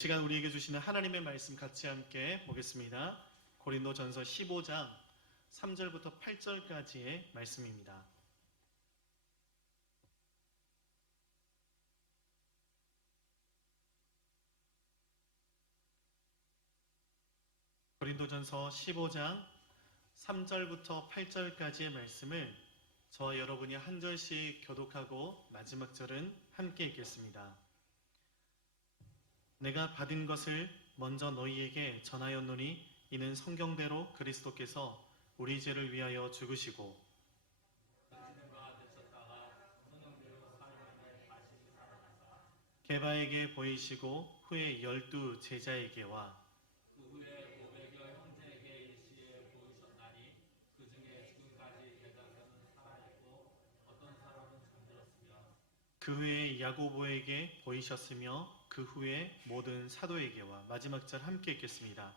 시간 우리에게 주시는 하나님의 말씀 같이 함께 보겠습니다. 고린도전서 15장 3절부터 8절까지의 말씀입니다. 고린도전서 15장 3절부터 8절까지의 말씀을 저와 여러분이 한 절씩 교독하고 마지막 절은 함께 읽겠습니다. 내가 받은 것을 먼저 너희에게 전하였노니 이는 성경대로 그리스도께서 우리 죄를 위하여 죽으시고 게바에게 보이시고 후에 12 제자에게와 그 후에 500여 형제에게 일시에 보이셨나니 그 중에 지금까지 대다수는 살아있고 어떤 사람은 잠들었으며 그 후에 야고보에게 보이셨으며 그 후에 모든 사도에게와 마지막 절 함께 읽겠습니다.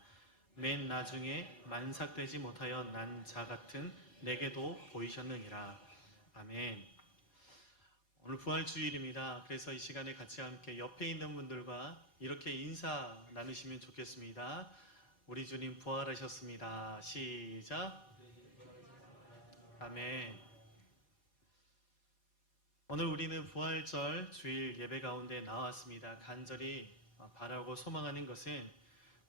맨 나중에 만삭되지 못하여 난 자 같은 내게도 보이셨느니라. 아멘. 오늘 부활주일입니다. 그래서 이 시간에 같이 함께 옆에 있는 분들과 이렇게 인사 나누시면 좋겠습니다. 우리 주님 부활하셨습니다. 시작. 아멘. 오늘 우리는 부활절 주일 예배 가운데 나왔습니다. 간절히 바라고 소망하는 것은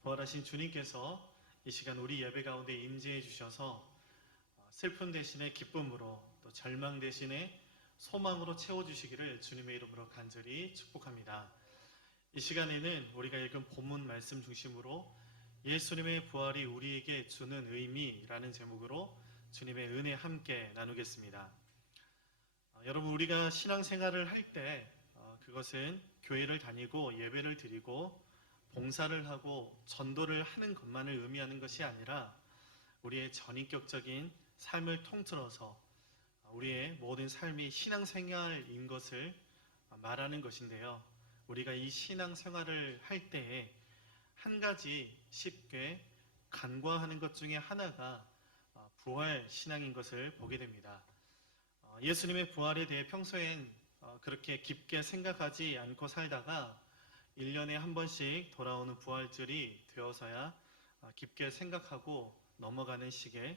부활하신 주님께서 이 시간 우리 예배 가운데 임재해 주셔서 슬픔 대신에 기쁨으로 또 절망 대신에 소망으로 채워주시기를 주님의 이름으로 간절히 축복합니다. 이 시간에는 우리가 읽은 본문 말씀 중심으로 예수님의 부활이 우리에게 주는 의미라는 제목으로 주님의 은혜 함께 나누겠습니다. 여러분, 우리가 신앙생활을 할 때 그것은 교회를 다니고 예배를 드리고 봉사를 하고 전도를 하는 것만을 의미하는 것이 아니라 우리의 전인격적인 삶을 통틀어서 우리의 모든 삶이 신앙생활인 것을 말하는 것인데요. 우리가 이 신앙생활을 할 때에 한 가지 쉽게 간과하는 것 중에 하나가 부활 신앙인 것을 보게 됩니다. 예수님의 부활에 대해 평소엔 그렇게 깊게 생각하지 않고 살다가 1년에 한 번씩 돌아오는 부활절이 되어서야 깊게 생각하고 넘어가는 시기에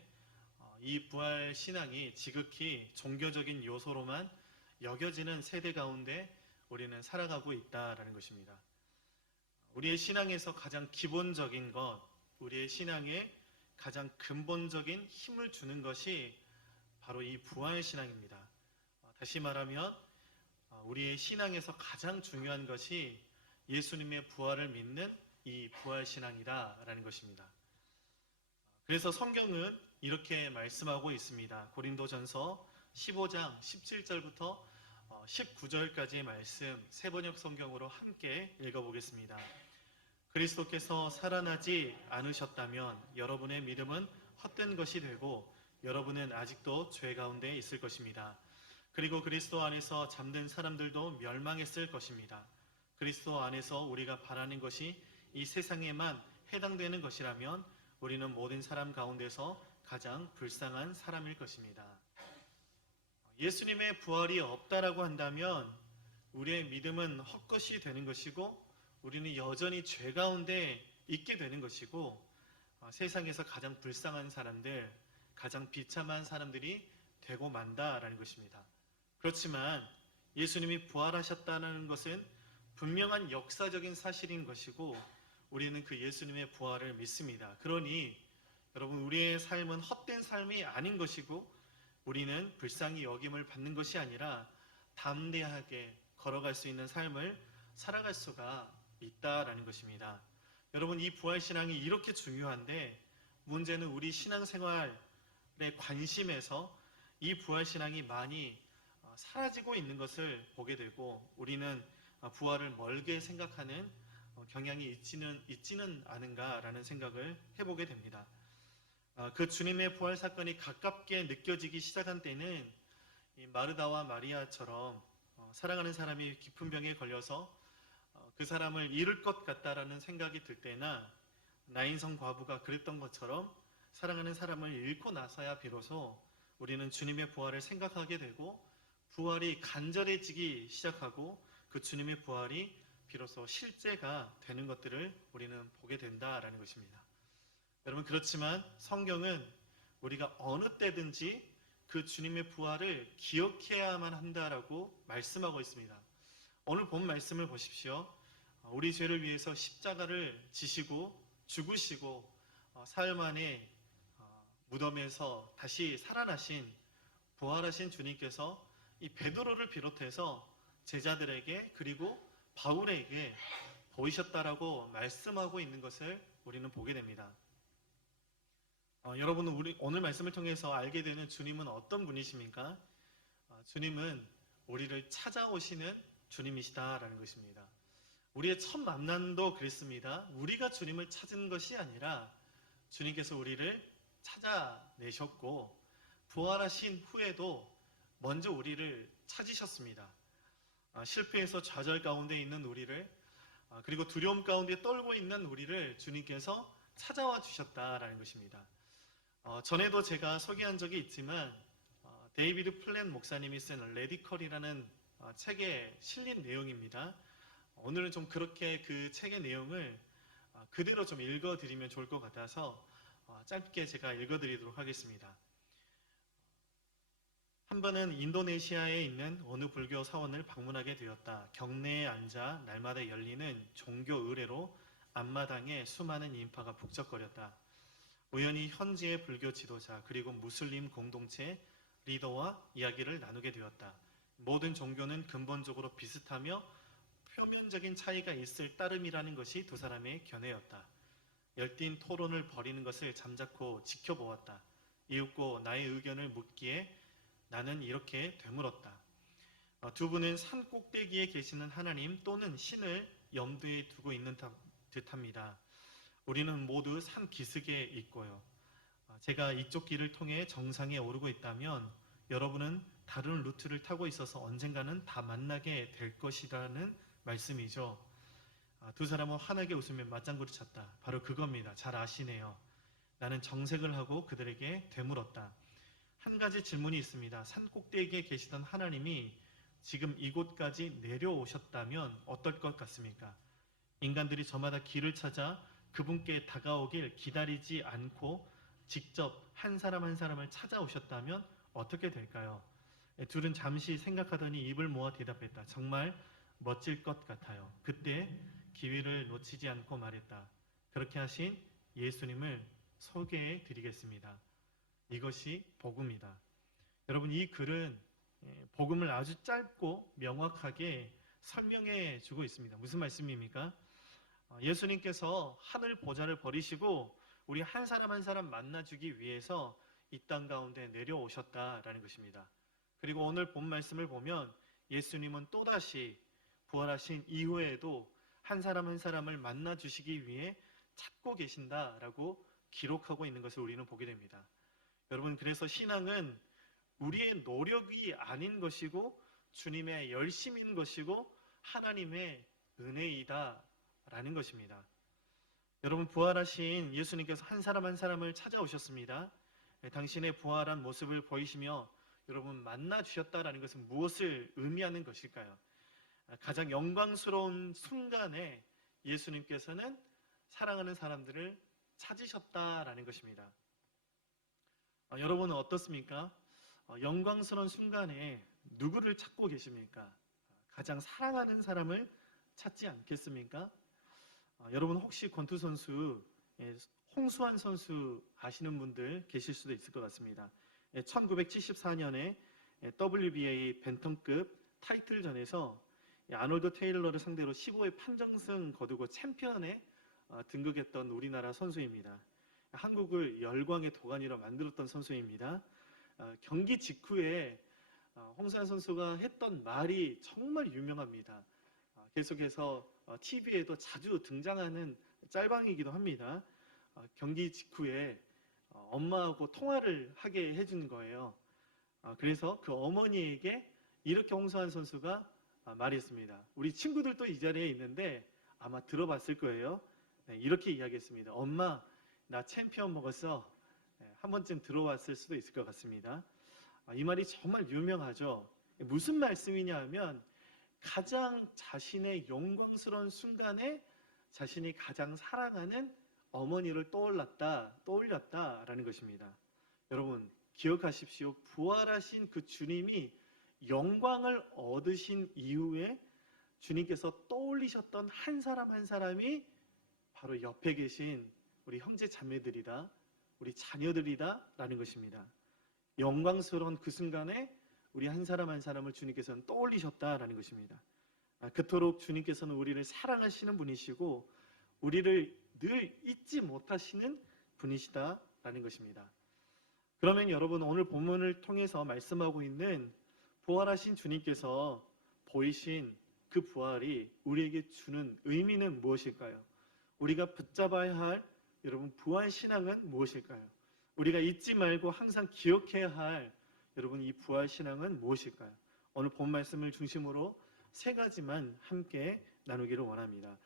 이 부활 신앙이 지극히 종교적인 요소로만 여겨지는 세대 가운데 우리는 살아가고 있다라는 것입니다. 우리의 신앙에서 가장 기본적인 것, 우리의 신앙에 가장 근본적인 힘을 주는 것이 바로 이 부활 신앙입니다. 다시 말하면 우리의 신앙에서 가장 중요한 것이 예수님의 부활을 믿는 이 부활 신앙이다라는 것입니다. 그래서 성경은 이렇게 말씀하고 있습니다. 고린도전서 15장 17절부터 19절까지의 말씀 세 번역 성경으로 함께 읽어보겠습니다. 그리스도께서 살아나지 않으셨다면 여러분의 믿음은 헛된 것이 되고 여러분은 아직도 죄 가운데 있을 것입니다. 그리고 그리스도 안에서 잠든 사람들도 멸망했을 것입니다. 그리스도 안에서 우리가 바라는 것이 이 세상에만 해당되는 것이라면 우리는 모든 사람 가운데서 가장 불쌍한 사람일 것입니다. 예수님의 부활이 없다라고 한다면 우리의 믿음은 헛것이 되는 것이고 우리는 여전히 죄 가운데 있게 되는 것이고 세상에서 가장 불쌍한 사람들, 가장 비참한 사람들이 되고 만다라는 것입니다. 그렇지만 예수님이 부활하셨다는 것은 분명한 역사적인 사실인 것이고 우리는 그 예수님의 부활을 믿습니다. 그러니 여러분, 우리의 삶은 헛된 삶이 아닌 것이고 우리는 불쌍히 여김을 받는 것이 아니라 담대하게 걸어갈 수 있는 삶을 살아갈 수가 있다라는 것입니다. 여러분, 이 부활신앙이 이렇게 중요한데 문제는 우리 신앙생활의 관심에서 이 부활신앙이 많이 사라지고 있는 것을 보게 되고 우리는 부활을 멀게 생각하는 경향이 있지는 않은가라는 생각을 해보게 됩니다. 그 주님의 부활 사건이 가깝게 느껴지기 시작한 때는 이 마르다와 마리아처럼 사랑하는 사람이 깊은 병에 걸려서 그 사람을 잃을 것 같다라는 생각이 들 때나 나인성 과부가 그랬던 것처럼 사랑하는 사람을 잃고 나서야 비로소 우리는 주님의 부활을 생각하게 되고 부활이 간절해지기 시작하고 그 주님의 부활이 비로소 실제가 되는 것들을 우리는 보게 된다라는 것입니다. 여러분, 그렇지만 성경은 우리가 어느 때든지 그 주님의 부활을 기억해야만 한다라고 말씀하고 있습니다. 오늘 본 말씀을 보십시오. 우리 죄를 위해서 십자가를 지시고 죽으시고 사흘 만에 무덤에서 다시 살아나신 부활하신 주님께서 이 베드로를 비롯해서 제자들에게 그리고 바울에게 보이셨다라고 말씀하고 있는 것을 우리는 보게 됩니다. 여러분은 오늘 말씀을 통해서 알게 되는 주님은 어떤 분이십니까? 주님은 우리를 찾아오시는 주님이시다라는 것입니다. 우리의 첫 만남도 그랬습니다. 우리가 주님을 찾은 것이 아니라 주님께서 우리를 찾아내셨고 부활하신 후에도 먼저 우리를 찾으셨습니다. 실패해서 좌절 가운데 있는 우리를 그리고 두려움 가운데 떨고 있는 우리를 주님께서 찾아와 주셨다라는 것입니다. 전에도 제가 소개한 적이 있지만 데이비드 플랜 목사님이 쓴 레디컬이라는 책에 실린 내용입니다. 오늘은 좀 그렇게 그 책의 내용을 그대로 좀 읽어드리면 좋을 것 같아서 짧게 제가 읽어드리도록 하겠습니다. 한 번은 인도네시아에 있는 어느 불교 사원을 방문하게 되었다. 경내에 앉아 날마다 열리는 종교 의례로 앞마당에 수많은 인파가 북적거렸다. 우연히 현지의 불교 지도자 그리고 무슬림 공동체 리더와 이야기를 나누게 되었다. 모든 종교는 근본적으로 비슷하며 표면적인 차이가 있을 따름이라는 것이 두 사람의 견해였다. 열띤 토론을 벌이는 것을 잠자코 지켜보았다. 이윽고 나의 의견을 묻기에 나는 이렇게 되물었다. 두 분은 산 꼭대기에 계시는 하나님 또는 신을 염두에 두고 있는 듯합니다. 우리는 모두 산 기슭에 있고요. 제가 이쪽 길을 통해 정상에 오르고 있다면 여러분은 다른 루트를 타고 있어서 언젠가는 다 만나게 될 것이라는 말씀이죠. 두 사람은 환하게 웃으며 맞장구를 쳤다. 바로 그겁니다. 잘 아시네요. 나는 정색을 하고 그들에게 되물었다. 한 가지 질문이 있습니다. 산 꼭대기에 계시던 하나님이 지금 이곳까지 내려오셨다면 어떨 것 같습니까? 인간들이 저마다 길을 찾아 그분께 다가오길 기다리지 않고 직접 한 사람 한 사람을 찾아오셨다면 어떻게 될까요? 둘은 잠시 생각하더니 입을 모아 대답했다. 정말 멋질 것 같아요. 그때 기회를 놓치지 않고 말했다. 그렇게 하신 예수님을 소개해 드리겠습니다. 이것이 복음이다. 여러분, 이 글은 복음을 아주 짧고 명확하게 설명해 주고 있습니다. 무슨 말씀입니까? 예수님께서 하늘 보좌를 버리시고 우리 한 사람 한 사람 만나주기 위해서 이 땅 가운데 내려오셨다라는 것입니다. 그리고 오늘 본 말씀을 보면 예수님은 또다시 부활하신 이후에도 한 사람 한 사람을 만나주시기 위해 찾고 계신다라고 기록하고 있는 것을 우리는 보게 됩니다. 여러분, 그래서 신앙은 우리의 노력이 아닌 것이고 주님의 열심인 것이고 하나님의 은혜이다 라는 것입니다. 여러분, 부활하신 예수님께서 한 사람 한 사람을 찾아오셨습니다. 당신의 부활한 모습을 보이시며 여러분 만나 주셨다라는 것은 무엇을 의미하는 것일까요? 가장 영광스러운 순간에 예수님께서는 사랑하는 사람들을 찾으셨다라는 것입니다. 여러분은 어떻습니까? 영광스러운 순간에 누구를 찾고 계십니까? 가장 사랑하는 사람을 찾지 않겠습니까? 여러분 혹시 권투 선수 홍수환 선수 아시는 분들 계실 수도 있을 것 같습니다. 1974년에 WBA 벤턴급 타이틀전에서 아놀드 테일러를 상대로 15회 판정승 거두고 챔피언에 등극했던 우리나라 선수입니다. 한국을 열광의 도가니로 만들었던 선수입니다. 경기 직후에 홍수환 선수가 했던 말이 정말 유명합니다. 계속해서 TV에도 자주 등장하는 짤방이기도 합니다. 경기 직후에 엄마하고 통화를 하게 해준 거예요. 그래서 그 어머니에게 이렇게 홍수환 선수가 말했습니다. 우리 친구들도 이 자리에 있는데 아마 들어봤을 거예요. 이렇게 이야기했습니다. 엄마, 나 챔피언 먹었어. 한 번쯤 들어왔을 수도 있을 것 같습니다. 이 말이 정말 유명하죠. 무슨 말씀이냐 하면 가장 자신의 영광스러운 순간에 자신이 가장 사랑하는 어머니를 떠올렸다라는 것입니다. 여러분, 기억하십시오. 부활하신 그 주님이 영광을 얻으신 이후에 주님께서 떠올리셨던 한 사람 한 사람이 바로 옆에 계신 우리 형제 자매들이다, 우리 자녀들이다라는 것입니다. 영광스러운 그 순간에 우리 한 사람 한 사람을 주님께서는 떠올리셨다라는 것입니다. 그토록 주님께서는 우리를 사랑하시는 분이시고 우리를 늘 잊지 못하시는 분이시다라는 것입니다. 그러면 여러분, 오늘 본문을 통해서 말씀하고 있는 부활하신 주님께서 보이신 그 부활이 우리에게 주는 의미는 무엇일까요? 우리가 붙잡아야 할 여러분 부활 신앙은 무엇일까요? 우리가 잊지 말고 항상 기억해야 할 여러분 이 부활 신앙은 무엇일까요? 오늘 본 말씀을 중심으로 세 가지만 함께 나누기를 원합니다.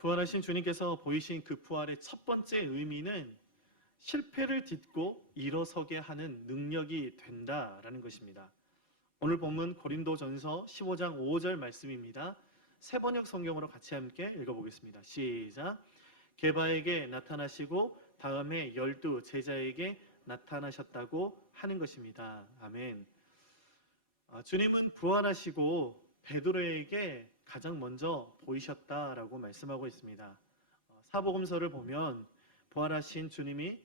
부활하신 주님께서 보이신 그 부활의 첫 번째 의미는 실패를 딛고 일어서게 하는 능력이 된다라는 것입니다. 오늘 본문 고린도전서 15장 5절 말씀입니다. 새번역 성경으로 같이 함께 읽어보겠습니다. 시작. 게바에게 나타나시고 다음에 12 제자에게 나타나셨다고 하는 것입니다. 아멘. 주님은 부활하시고 베드로에게 가장 먼저 보이셨다라고 말씀하고 있습니다. 사복음서를 보면 부활하신 주님이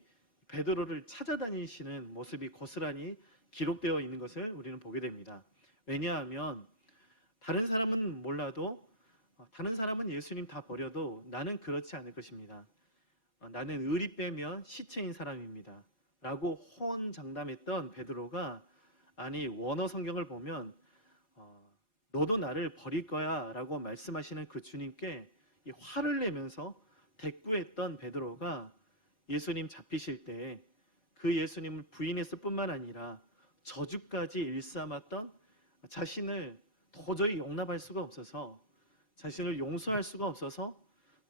베드로를 찾아다니시는 모습이 고스란히 기록되어 있는 것을 우리는 보게 됩니다. 왜냐하면 다른 사람은 몰라도 다른 사람은 예수님 다 버려도 나는 그렇지 않을 것입니다. 나는 의리 빼면 시체인 사람입니다. 라고 호언장담했던 베드로가 아니 원어 성경을 보면 너도 나를 버릴 거야 라고 말씀하시는 그 주님께 이 화를 내면서 대꾸했던 베드로가 예수님 잡히실 때 그 예수님을 부인했을 뿐만 아니라 저주까지 일삼았던 자신을 도저히 용납할 수가 없어서 자신을 용서할 수가 없어서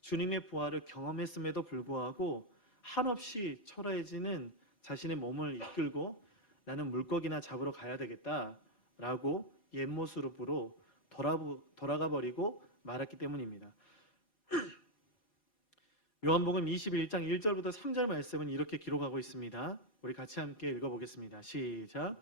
주님의 부활을 경험했음에도 불구하고 한없이 초라해지는 자신의 몸을 이끌고 나는 물고기나 잡으러 가야 되겠다라고 옛 모습으로 돌아가 버리고 말았기 때문입니다. 요한복음 21장 1절부터 3절 말씀은 이렇게 기록하고 있습니다. 우리 같이 함께 읽어보겠습니다. 시작.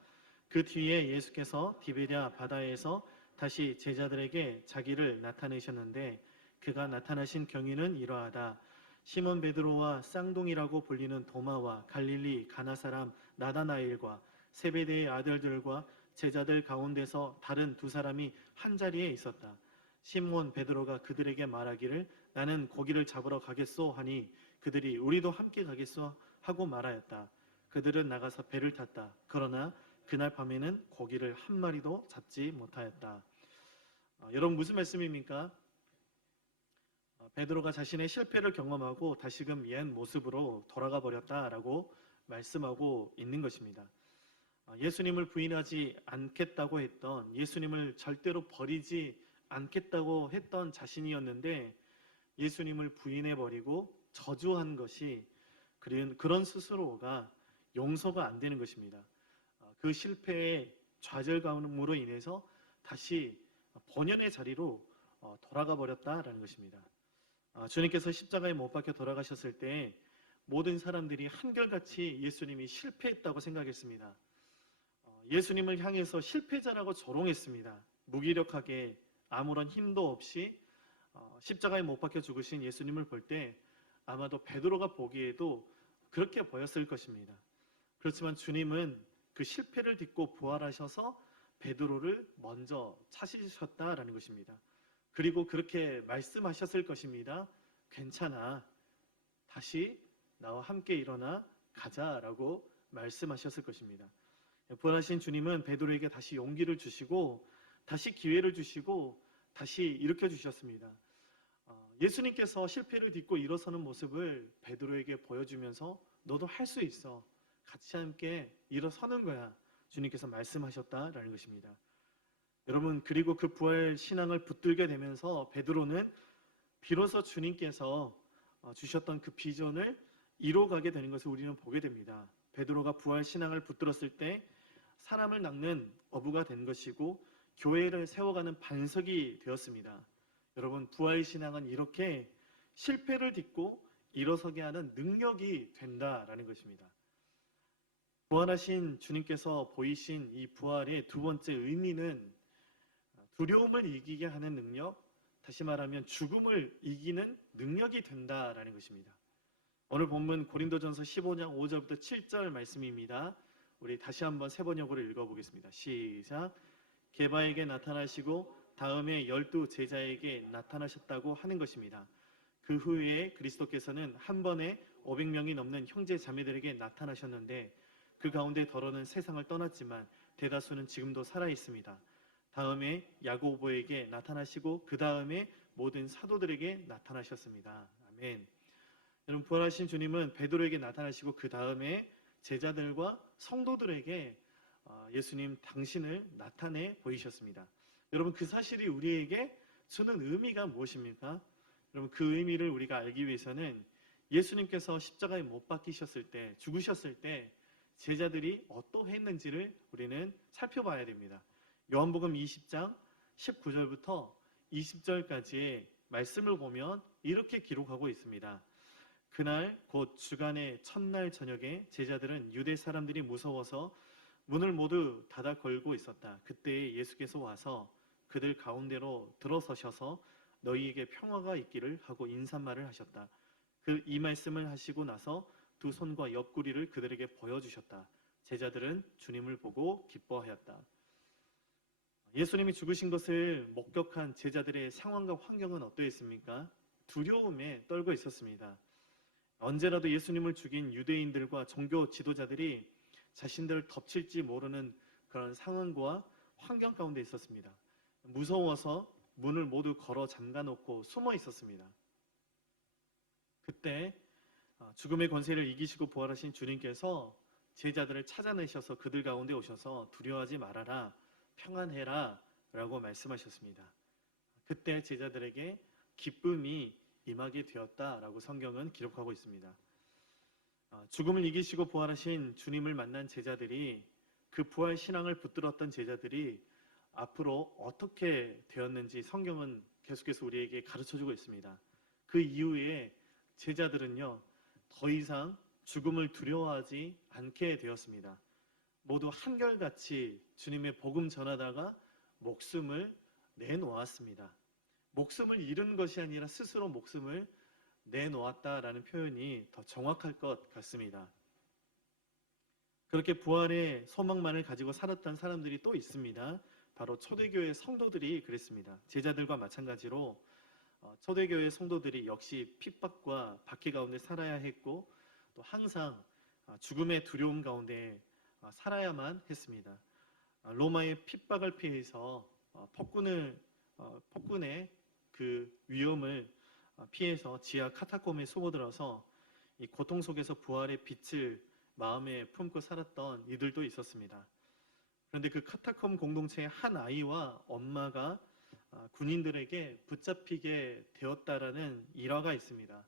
그 뒤에 예수께서 디베랴 바다에서 다시 제자들에게 자기를 나타내셨는데 그가 나타나신 경위는 이러하다. 시몬 베드로와 쌍둥이라고 불리는 도마와 갈릴리 가나 사람 나다나엘과 세베대의 아들들과 제자들 가운데서 다른 두 사람이 한자리에 있었다. 시몬 베드로가 그들에게 말하기를 나는 고기를 잡으러 가겠소 하니 그들이 우리도 함께 가겠소 하고 말하였다. 그들은 나가서 배를 탔다. 그러나 그날 밤에는 고기를 한 마리도 잡지 못하였다. 여러분 무슨 말씀입니까? 베드로가 자신의 실패를 경험하고 다시금 옛 모습으로 돌아가 버렸다라고 말씀하고 있는 것입니다. 예수님을 부인하지 않겠다고 했던, 예수님을 절대로 버리지 않겠다고 했던 자신이었는데 예수님을 부인해버리고 저주한 것이 그런 스스로가 용서가 안 되는 것입니다. 그 실패의 좌절감으로 인해서 다시 본연의 자리로 돌아가 버렸다라는 것입니다. 주님께서 십자가에 못 박혀 돌아가셨을 때 모든 사람들이 한결같이 예수님이 실패했다고 생각했습니다. 예수님을 향해서 실패자라고 조롱했습니다. 무기력하게 아무런 힘도 없이 십자가에 못 박혀 죽으신 예수님을 볼 때 아마도 베드로가 보기에도 그렇게 보였을 것입니다. 그렇지만 주님은 그 실패를 딛고 부활하셔서 베드로를 먼저 찾으셨다라는 것입니다. 그리고 그렇게 말씀하셨을 것입니다. 괜찮아. 다시 나와 함께 일어나 가자라고 말씀하셨을 것입니다. 부활하신 주님은 베드로에게 다시 용기를 주시고 다시 기회를 주시고 다시 일으켜 주셨습니다. 예수님께서 실패를 딛고 일어서는 모습을 베드로에게 보여주면서 너도 할 수 있어. 같이 함께 일어서는 거야. 주님께서 말씀하셨다라는 것입니다. 여러분 그리고 그 부활 신앙을 붙들게 되면서 베드로는 비로소 주님께서 주셨던 그 비전을 이뤄가게 되는 것을 우리는 보게 됩니다. 베드로가 부활 신앙을 붙들었을 때 사람을 낚는 어부가 된 것이고 교회를 세워가는 반석이 되었습니다. 여러분, 부활신앙은 이렇게 실패를 딛고 일어서게 하는 능력이 된다라는 것입니다. 부활하신 주님께서 보이신 이 부활의 두 번째 의미는 두려움을 이기게 하는 능력, 다시 말하면 죽음을 이기는 능력이 된다라는 것입니다. 오늘 본문 고린도전서 15장 5절부터 7절 말씀입니다. 우리 다시 한번 세 번역으로 읽어보겠습니다. 시작. 게바에게 나타나시고 다음에 12 제자에게 나타나셨다고 하는 것입니다. 그 후에 그리스도께서는 한 번에 500명이 넘는 형제 자매들에게 나타나셨는데 그 가운데 더러는 세상을 떠났지만 대다수는 지금도 살아 있습니다. 다음에 야고보에게 나타나시고 그 다음에 모든 사도들에게 나타나셨습니다. 아멘. 여러분, 부활하신 주님은 베드로에게 나타나시고 그 다음에 제자들과 성도들에게 예수님 당신을 나타내 보이셨습니다. 여러분, 그 사실이 우리에게 주는 의미가 무엇입니까? 여러분, 그 의미를 우리가 알기 위해서는 예수님께서 십자가에 못 박히셨을 때, 죽으셨을 때 제자들이 어떠했는지를 우리는 살펴봐야 됩니다. 요한복음 20장 19절부터 20절까지의 말씀을 보면 이렇게 기록하고 있습니다. 그날 곧 주간의 첫날 저녁에 제자들은 유대 사람들이 무서워서 문을 모두 닫아 걸고 있었다. 그때 예수께서 와서 그들 가운데로 들어서셔서 너희에게 평화가 있기를 하고 인사말을 하셨다. 이 말씀을 하시고 나서 두 손과 옆구리를 그들에게 보여주셨다. 제자들은 주님을 보고 기뻐하였다. 예수님이 죽으신 것을 목격한 제자들의 상황과 환경은 어떠했습니까? 두려움에 떨고 있었습니다. 언제라도 예수님을 죽인 유대인들과 종교 지도자들이 자신들을 덮칠지 모르는 그런 상황과 환경 가운데 있었습니다. 무서워서 문을 모두 걸어 잠가놓고 숨어 있었습니다. 그때 죽음의 권세를 이기시고 부활하신 주님께서 제자들을 찾아내셔서 그들 가운데 오셔서 두려워하지 말아라, 평안해라 라고 말씀하셨습니다. 그때 제자들에게 기쁨이 임하게 되었다라고 성경은 기록하고 있습니다. 죽음을 이기시고 부활하신 주님을 만난 제자들이, 그 부활 신앙을 붙들었던 제자들이 앞으로 어떻게 되었는지 성경은 계속해서 우리에게 가르쳐주고 있습니다. 그 이후에 제자들은요, 더 이상 죽음을 두려워하지 않게 되었습니다. 모두 한결같이 주님의 복음 전하다가 목숨을 내놓았습니다. 목숨을 잃은 것이 아니라 스스로 목숨을 내놓았다라는 표현이 더 정확할 것 같습니다. 그렇게 부활의 소망만을 가지고 살았던 사람들이 또 있습니다. 바로 초대교회 성도들이 그랬습니다. 제자들과 마찬가지로 초대교회 성도들이 역시 핍박과 박해 가운데 살아야 했고, 또 항상 죽음의 두려움 가운데 살아야만 했습니다. 로마의 핍박을 피해서 폭군의 그 위험을 피해서 지하 카타콤에 숨어들어서 이 고통 속에서 부활의 빛을 마음에 품고 살았던 이들도 있었습니다. 그런데 그 카타콤 공동체의 한 아이와 엄마가 군인들에게 붙잡히게 되었다라는 일화가 있습니다.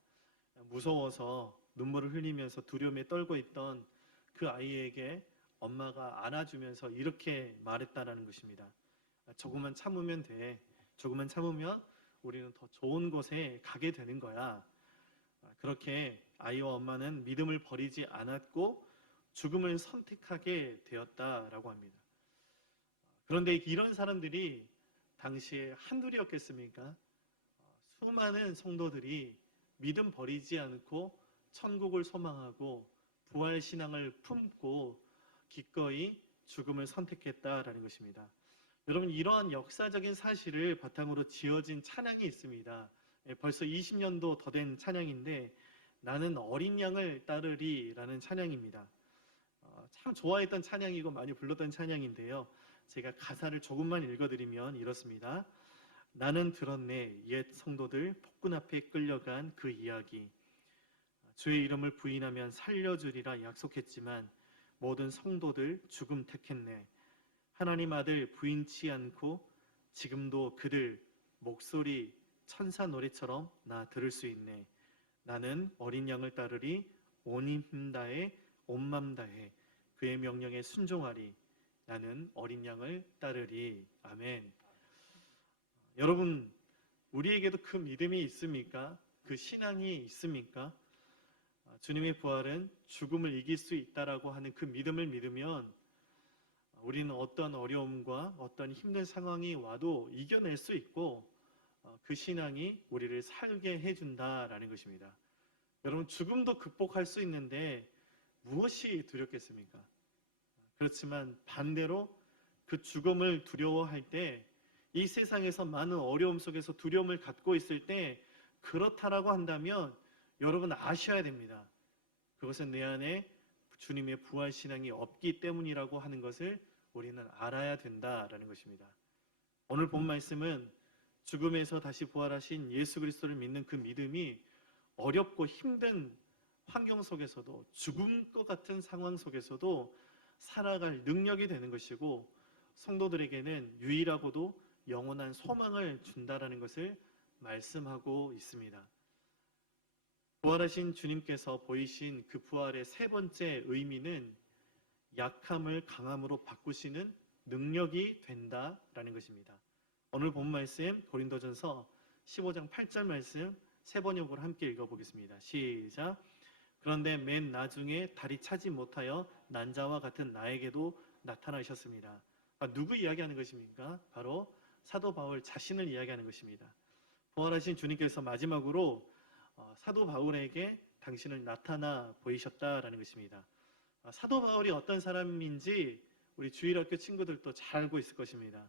무서워서 눈물을 흘리면서 두려움에 떨고 있던 그 아이에게 엄마가 안아주면서 이렇게 말했다라는 것입니다. 조금만 참으면 돼. 조금만 참으면 우리는 더 좋은 곳에 가게 되는 거야. 그렇게 아이와 엄마는 믿음을 버리지 않았고 죽음을 선택하게 되었다라고 합니다. 그런데 이런 사람들이 당시에 한둘이었겠습니까? 수많은 성도들이 믿음 버리지 않고 천국을 소망하고 부활 신앙을 품고 기꺼이 죽음을 선택했다라는 것입니다. 여러분, 이러한 역사적인 사실을 바탕으로 지어진 찬양이 있습니다. 벌써 20년도 더 된 찬양인데 나는 어린 양을 따르리 라는 찬양입니다. 참 좋아했던 찬양이고 많이 불렀던 찬양인데요. 제가 가사를 조금만 읽어드리면 이렇습니다. 나는 들었네 옛 성도들 폭군 앞에 끌려간 그 이야기. 주의 이름을 부인하면 살려주리라 약속했지만 모든 성도들 죽음 택했네. 하나님 아들 부인치 않고 지금도 그들 목소리 천사 노래처럼 나 들을 수 있네. 나는 어린 양을 따르리 온 힘 다해 온 맘 다해 그의 명령에 순종하리. 나는 어린 양을 따르리. 아멘. 여러분, 우리에게도 그 믿음이 있습니까? 그 신앙이 있습니까? 주님의 부활은 죽음을 이길 수 있다라고 하는 그 믿음을 믿으면 우리는 어떤 어려움과 어떤 힘든 상황이 와도 이겨낼 수 있고 그 신앙이 우리를 살게 해준다라는 것입니다. 여러분, 죽음도 극복할 수 있는데 무엇이 두렵겠습니까? 그렇지만 반대로 그 죽음을 두려워할 때, 이 세상에서 많은 어려움 속에서 두려움을 갖고 있을 때 그렇다라고 한다면 여러분 아셔야 됩니다. 그것은 내 안에 주님의 부활 신앙이 없기 때문이라고 하는 것을 우리는 알아야 된다라는 것입니다. 오늘 본 말씀은 죽음에서 다시 부활하신 예수 그리스도를 믿는 그 믿음이 어렵고 힘든 환경 속에서도, 죽음 것 같은 상황 속에서도 살아갈 능력이 되는 것이고, 성도들에게는 유일하고도 영원한 소망을 준다라는 것을 말씀하고 있습니다. 부활하신 주님께서 보이신 그 부활의 세 번째 의미는 약함을 강함으로 바꾸시는 능력이 된다라는 것입니다. 오늘 본 말씀 고린도전서 15장 8절 말씀 세 번역으로 함께 읽어보겠습니다. 시작. 그런데 맨 나중에 다리 차지 못하여 난자와 같은 나에게도 나타나셨습니다. 누구 이야기하는 것입니까? 바로 사도 바울 자신을 이야기하는 것입니다. 부활하신 주님께서 마지막으로 사도 바울에게 당신을 나타나 보이셨다라는 것입니다. 사도 바울이 어떤 사람인지 우리 주일학교 친구들도 잘 알고 있을 것입니다.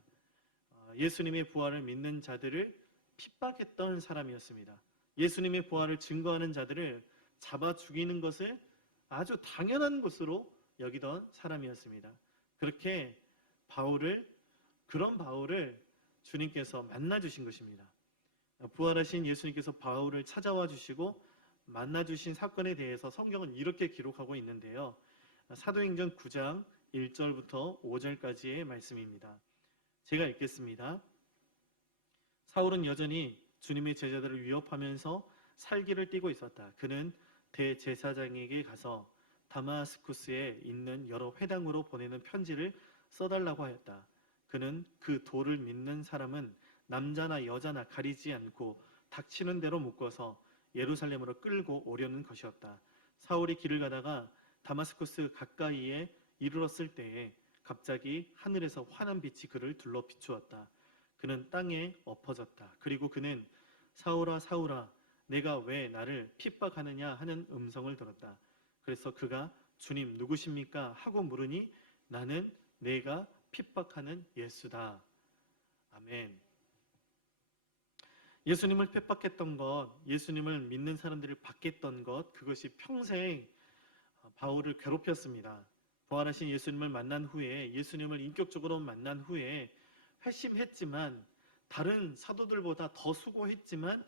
예수님의 부활을 믿는 자들을 핍박했던 사람이었습니다. 예수님의 부활을 증거하는 자들을 잡아 죽이는 것을 아주 당연한 것으로 여기던 사람이었습니다. 그렇게 그런 바울을 주님께서 만나 주신 것입니다. 부활하신 예수님께서 바울을 찾아와 주시고 만나 주신 사건에 대해서 성경은 이렇게 기록하고 있는데요. 사도행전 9장 1절부터 5절까지의 말씀입니다. 제가 읽겠습니다. 사울은 여전히 주님의 제자들을 위협하면서 살기를 띠고 있었다. 그는 대제사장에게 가서 다마스쿠스에 있는 여러 회당으로 보내는 편지를 써달라고 하였다. 그는 그 도를 믿는 사람은 남자나 여자나 가리지 않고 닥치는 대로 묶어서 예루살렘으로 끌고 오려는 것이었다. 사울이 길을 가다가 다마스쿠스 가까이에 이르렀을 때에 갑자기 하늘에서 환한 빛이 그를 둘러 비추었다. 그는 땅에 엎어졌다. 그리고 그는 사울아 사울아 내가 왜 나를 핍박하느냐 하는 음성을 들었다. 그래서 그가 주님 누구십니까? 하고 물으니 나는 내가 핍박하는 예수다. 아멘. 예수님을 핍박했던 것, 예수님을 믿는 사람들을 받겠던 것, 그것이 평생 바울을 괴롭혔습니다. 부활하신 예수님을 만난 후에, 예수님을 인격적으로 만난 후에 회심했지만, 다른 사도들보다 더 수고했지만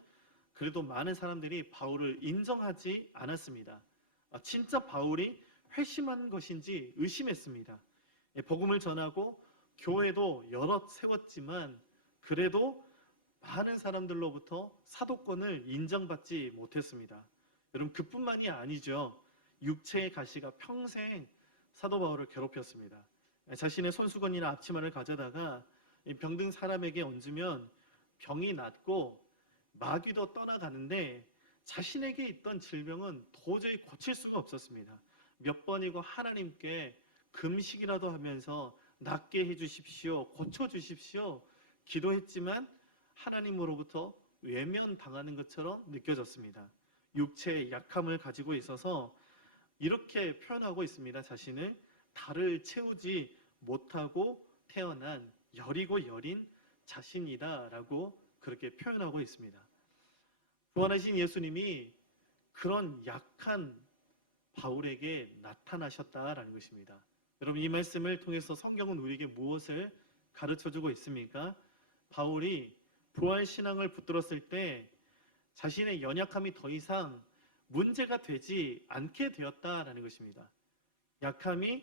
그래도 많은 사람들이 바울을 인정하지 않았습니다. 진짜 바울이 회심한 것인지 의심했습니다. 복음을 전하고 교회도 여럿 세웠지만 그래도 많은 사람들로부터 사도권을 인정받지 못했습니다. 여러분, 그뿐만이 아니죠. 육체의 가시가 평생 사도 바울을 괴롭혔습니다. 자신의 손수건이나 앞치마를 가져다가 병든 사람에게 얹으면 병이 낫고 마귀도 떠나가는데 자신에게 있던 질병은 도저히 고칠 수가 없었습니다. 몇 번이고 하나님께 금식이라도 하면서 낫게 해주십시오, 고쳐주십시오 기도했지만 하나님으로부터 외면당하는 것처럼 느껴졌습니다. 육체의 약함을 가지고 있어서 이렇게 표현하고 있습니다. 자신을 달을 채우지 못하고 태어난 여리고 여린 자신이다 라고 그렇게 표현하고 있습니다. 부활하신 예수님이 그런 약한 바울에게 나타나셨다라는 것입니다. 여러분, 이 말씀을 통해서 성경은 우리에게 무엇을 가르쳐주고 있습니까? 바울이 부활신앙을 붙들었을 때 자신의 연약함이 더 이상 문제가 되지 않게 되었다라는 것입니다. 약함이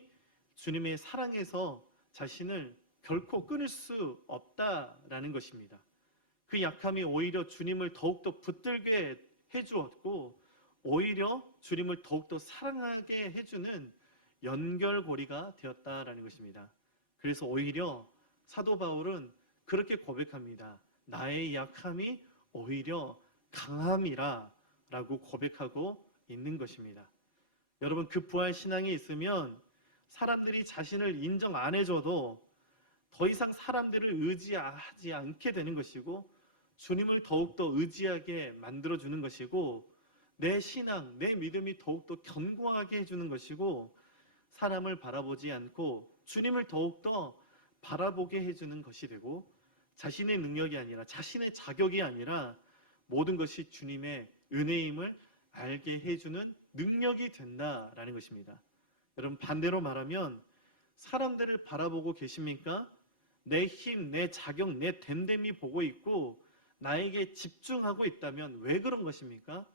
주님의 사랑에서 자신을 결코 끊을 수 없다라는 것입니다. 그 약함이 오히려 주님을 더욱더 붙들게 해주었고 오히려 주님을 더욱더 사랑하게 해주는 연결고리가 되었다라는 것입니다. 그래서 오히려 사도 바울은 그렇게 고백합니다. 나의 약함이 오히려 강함이라 라고 고백하고 있는 것입니다. 여러분, 그 부활 신앙이 있으면 사람들이 자신을 인정 안 해줘도 더 이상 사람들을 의지하지 않게 되는 것이고, 주님을 더욱더 의지하게 만들어주는 것이고, 내 신앙, 내 믿음이 더욱더 견고하게 해주는 것이고, 사람을 바라보지 않고 주님을 더욱더 바라보게 해주는 것이 되고, 자신의 능력이 아니라, 자신의 자격이 아니라 모든 것이 주님의 은혜임을 알게 해주는 능력이 된다라는 것입니다. 여러분, 반대로 말하면 사람들을 바라보고 계십니까? 내 힘, 내 자격, 내 됨됨이 보고 있고 나에게 집중하고 있다면 왜 그런 것입니까?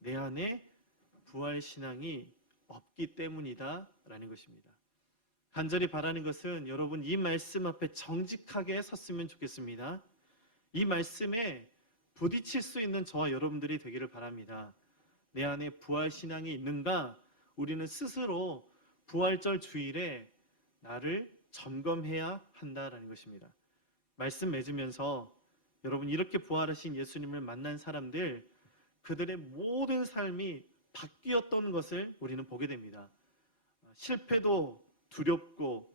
내 안에 부활신앙이 없기 때문이다 라는 것입니다. 간절히 바라는 것은 여러분, 이 말씀 앞에 정직하게 섰으면 좋겠습니다. 이 말씀에 부딪힐 수 있는 저와 여러분들이 되기를 바랍니다. 내 안에 부활신앙이 있는가? 우리는 스스로 부활절 주일에 나를 점검해야 한다라는 것입니다. 말씀 맺으면서 여러분, 이렇게 부활하신 예수님을 만난 사람들, 그들의 모든 삶이 바뀌었던 것을 우리는 보게 됩니다. 실패도 두렵고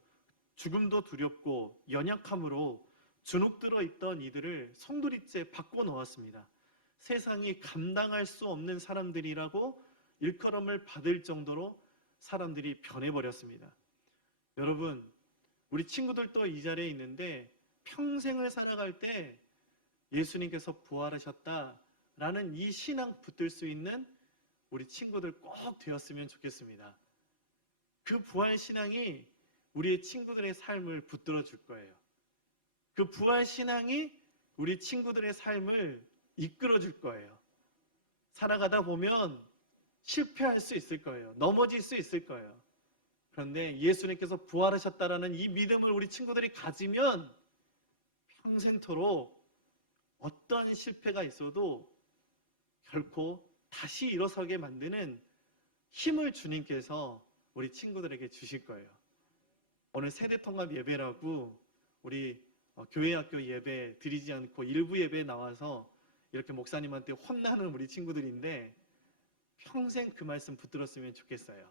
죽음도 두렵고 연약함으로 주눅들어 있던 이들을 송두리째 바꿔놓았습니다. 세상이 감당할 수 없는 사람들이라고 일컬음을 받을 정도로 사람들이 변해버렸습니다. 여러분, 우리 친구들도 이 자리에 있는데 평생을 살아갈 때 예수님께서 부활하셨다라는 이 신앙 붙들 수 있는 우리 친구들 꼭 되었으면 좋겠습니다. 그 부활 신앙이 우리의 친구들의 삶을 붙들어 줄 거예요. 그 부활 신앙이 우리 친구들의 삶을 이끌어 줄 거예요. 살아가다 보면 실패할 수 있을 거예요. 넘어질 수 있을 거예요. 그런데 예수님께서 부활하셨다라는 이 믿음을 우리 친구들이 가지면 평생토록 어떠한 실패가 있어도 결코 다시 일어서게 만드는 힘을 주님께서 우리 친구들에게 주실 거예요. 오늘 세대통합 예배라고 우리 교회학교 예배 드리지 않고 일부 예배에 나와서 이렇게 목사님한테 혼나는 우리 친구들인데 평생 그 말씀 붙들었으면 좋겠어요.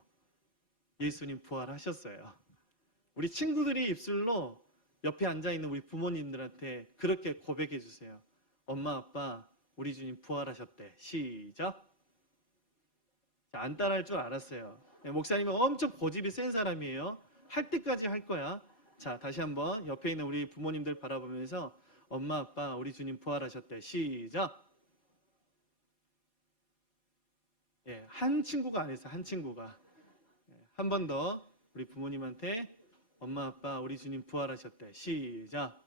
예수님 부활하셨어요. 우리 친구들이 입술로 옆에 앉아있는 우리 부모님들한테 그렇게 고백해 주세요. 엄마, 아빠, 우리 주님 부활하셨대. 시작. 안 따라할 줄 알았어요. 목사님은 엄청 고집이 센 사람이에요. 할 때까지 할 거야. 자, 다시 한번 옆에 있는 우리 부모님들 바라보면서 엄마, 아빠, 우리 주님 부활하셨대. 시작. 예, 한 친구가 안 했어요. 한 친구가. 한 번 더 우리 부모님한테 엄마, 아빠, 우리 주님 부활하셨대. 시작.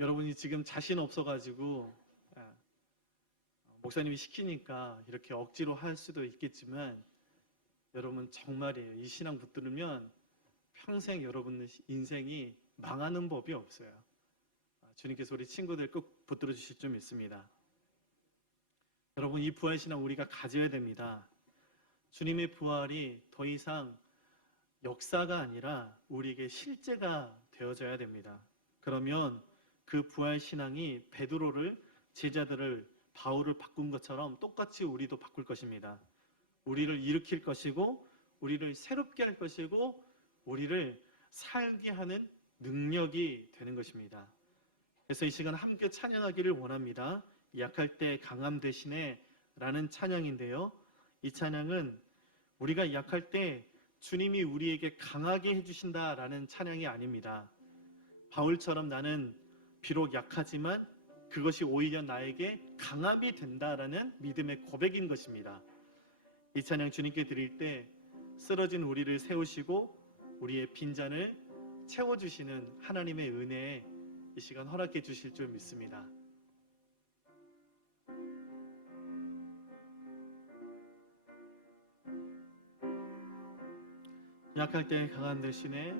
여러분이 지금 자신 없어가지고 목사님이 시키니까 이렇게 억지로 할 수도 있겠지만 여러분 정말이에요. 이 신앙 붙들으면 평생 여러분 인생이 망하는 법이 없어요. 주님께서 우리 친구들 꼭 붙들어 주실 줄 믿습니다. 여러분, 이 부활신앙 우리가 가져야 됩니다. 주님의 부활이 더 이상 역사가 아니라 우리에게 실제가 되어져야 됩니다. 그러면 그 부활신앙이 베드로를, 제자들을, 바울을 바꾼 것처럼 똑같이 우리도 바꿀 것입니다. 우리를 일으킬 것이고 우리를 새롭게 할 것이고 우리를 살게 하는 능력이 되는 것입니다. 그래서 이 시간 함께 찬양하기를 원합니다. 약할 때 강함 대신에 라는 찬양인데요. 이 찬양은 우리가 약할 때 주님이 우리에게 강하게 해주신다라는 찬양이 아닙니다. 바울처럼 나는 비록 약하지만 그것이 오히려 나에게 강함이 된다라는 믿음의 고백인 것입니다. 이 찬양 주님께 드릴 때 쓰러진 우리를 세우시고 우리의 빈잔을 채워주시는 하나님의 은혜에 이 시간 허락해 주실 줄 믿습니다. 약할 때 강함 대신에,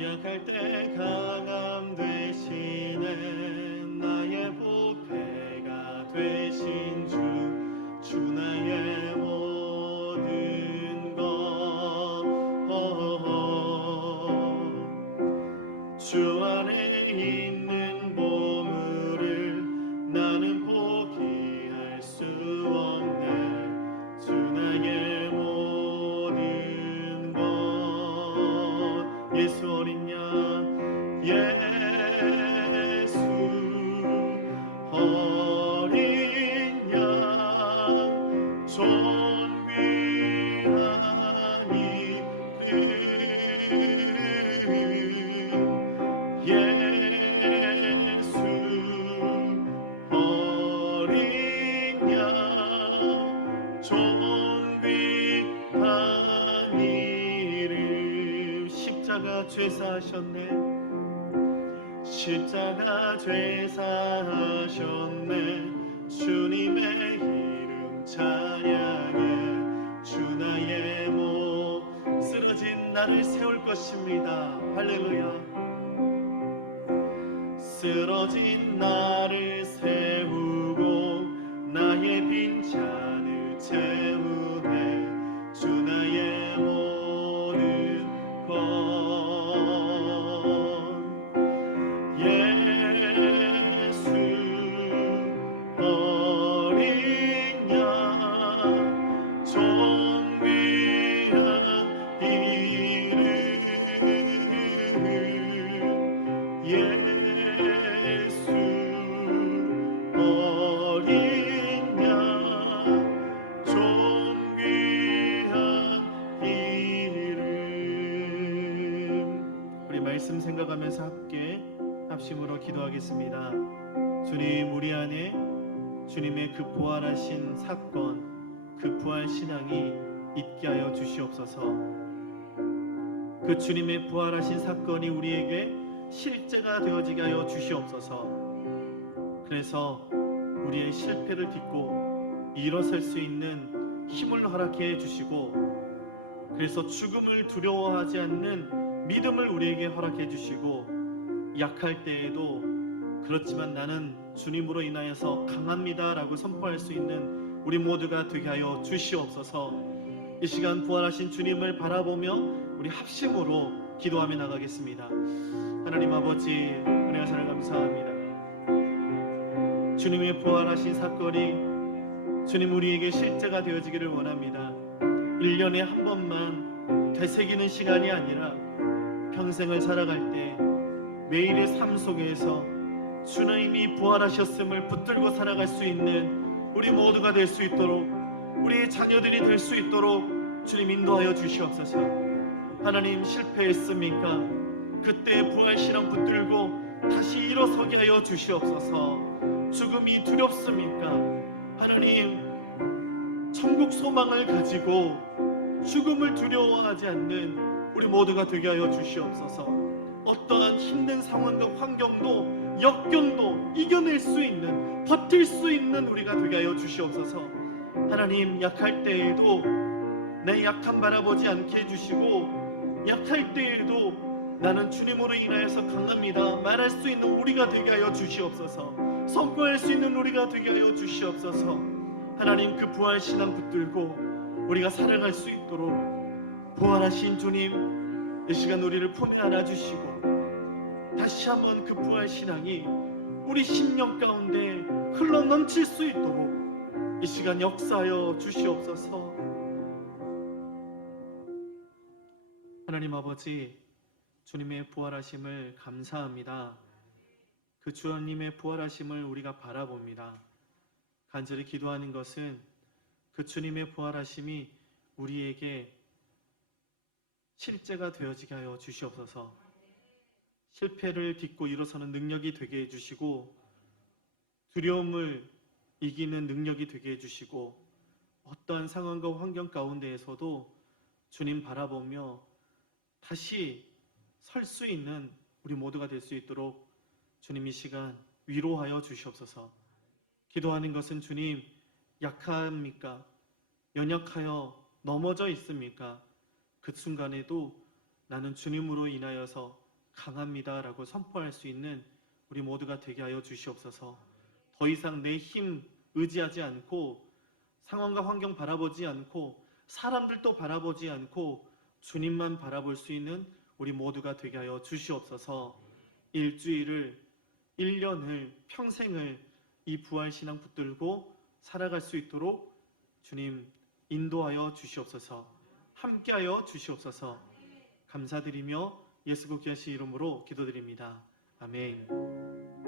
약할 때 강함 대신에 나의 보배가 되신 주 나의 모든 것 죄사하셨네. 십자가 죄사하셨네. 주님의 이름 찬양해. 주 나의 목 쓰러진 나를 세울 것입니다. 할렐루야. 쓰러진 나를 세우고 나의 빈잔을 채우네. 주 나의 모든 것 예수 어린 양 존귀한 이름 예수 어린 양 존귀한 이름. 우리 말씀 생각하면서 함께 합심으로 기도하겠습니다. 주님, 우리 안에 주님의 그 부활하신 사건, 그 부활 신앙이 있게 하여 주시옵소서. 그 주님의 부활하신 사건이 우리에게 실제가 되어지게 하여 주시옵소서. 그래서 우리의 실패를 딛고 일어설 수 있는 힘을 허락해 주시고, 그래서 죽음을 두려워하지 않는 믿음을 우리에게 허락해 주시고, 약할 때에도 그렇지만 나는 주님으로 인하여서 강합니다 라고 선포할 수 있는 우리 모두가 되게 하여 주시옵소서. 이 시간 부활하신 주님을 바라보며 우리 합심으로 기도하며 나가겠습니다. 하나님 아버지, 은혜와 사랑 감사합니다. 주님의 부활하신 사건이 주님 우리에게 실제가 되어지기를 원합니다. 1년에 한 번만 되새기는 시간이 아니라 평생을 살아갈 때 매일의 삶 속에서 주님이 부활하셨음을 붙들고 살아갈 수 있는 우리 모두가 될 수 있도록, 우리의 자녀들이 될 수 있도록 주님 인도하여 주시옵소서. 하나님, 실패했습니까? 그때 부활신앙 붙들고 다시 일어서게 하여 주시옵소서. 죽음이 두렵습니까? 하나님, 천국 소망을 가지고 죽음을 두려워하지 않는 우리 모두가 되게 하여 주시옵소서. 어떠한 힘든 상황과 환경도 역경도 이겨낼 수 있는, 버틸 수 있는 우리가 되게 하여 주시옵소서. 하나님, 약할 때에도 내 약함 바라보지 않게 해주시고, 약할 때에도 나는 주님으로 인하여서 강합니다 말할 수 있는 우리가 되게 하여 주시옵소서. 선포할 수 있는 우리가 되게 하여 주시옵소서. 하나님, 그 부활신앙 붙들고 우리가 살아갈 수 있도록 부활하신 주님, 이 시간 우리를 품에 안아주시고 다시 한번 그 부활신앙이 우리 심령 가운데 흘러넘칠 수 있도록 이 시간 역사하여 주시옵소서. 하나님 아버지, 주님의 부활하심을 감사합니다. 그 주님의 부활하심을 우리가 바라봅니다. 간절히 기도하는 것은 그 주님의 부활하심이 우리에게 실제가 되어지게 하여 주시옵소서. 실패를 딛고 일어서는 능력이 되게 해주시고, 두려움을 이기는 능력이 되게 해주시고, 어떠한 상황과 환경 가운데에서도 주님 바라보며 다시 설 수 있는 우리 모두가 될 수 있도록 주님 이 시간 위로하여 주시옵소서. 기도하는 것은 주님, 약합니까? 연약하여 넘어져 있습니까? 그 순간에도 나는 주님으로 인하여서 강합니다 라고 선포할 수 있는 우리 모두가 되게 하여 주시옵소서. 더 이상 내 힘 의지하지 않고, 상황과 환경 바라보지 않고, 사람들도 바라보지 않고 주님만 바라볼 수 있는 우리 모두가 되게 하여 주시옵소서. 일주일을, 1년을, 평생을 이 부활신앙 붙들고 살아갈 수 있도록 주님 인도하여 주시옵소서. 함께하여 주시옵소서. 감사드리며 예수 귀하신 이름으로 기도드립니다. 아멘.